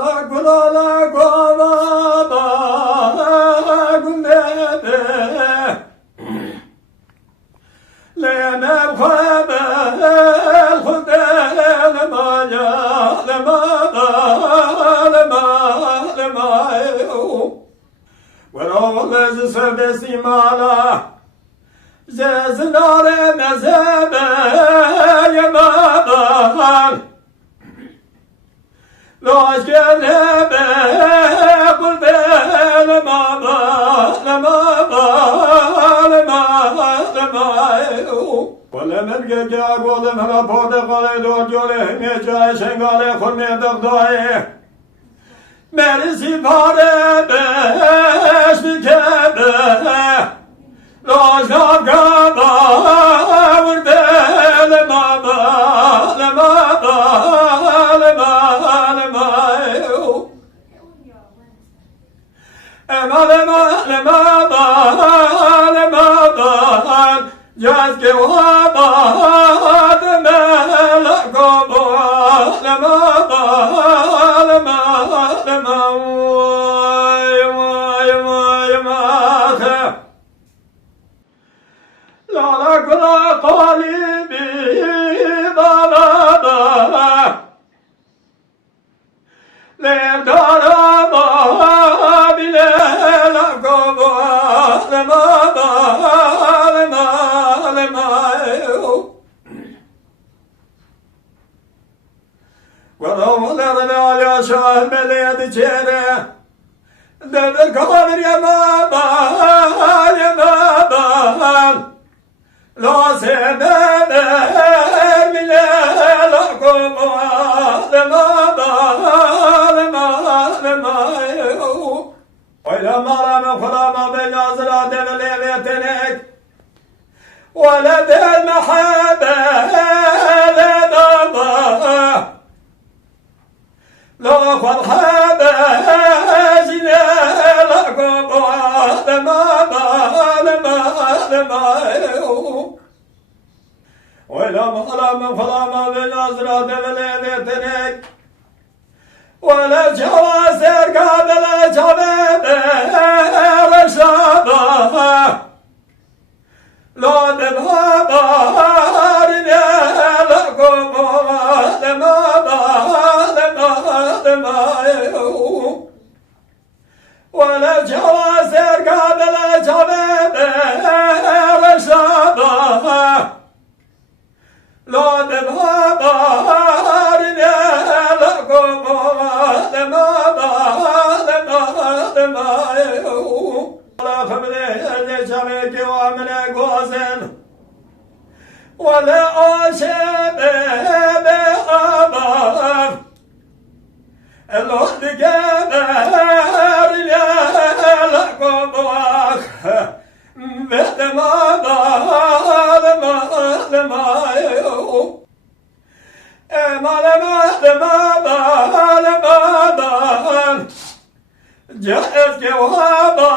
la gula gova gunebe le mevhabe khudel maya le ma ولو سبسي مالا زنار مذهبه يمابان لاش كذبه قلت ولمن جاء قول من ربط قليل وجوله ميجا شنقال خلني دغدائي مرسی پاره بهش میکبه لاشگاه گبه ورده لما جاز که واباد ملکو لا كلا قلبي ضربا لم ضربا بلا قبا لما ولو ضربا يا شاه بلاد جيره دبر كبر يا بابا لا سبب من لكم وإلى مرام خرام بين أزراد وليتنك ولد المحبة لدبا لا فرحبة زنا لكم ولا مغرم فلا بالأزراد وليتنك ولا جواسر قابل جبب رشابا لا دبابا لكم ولا جواسر قابل جبب رشابا لا دبابا لكم ولا خبره لشبك ومن غوزن ولا أشب بأباب الوحد كبر لكم جاءت جوابا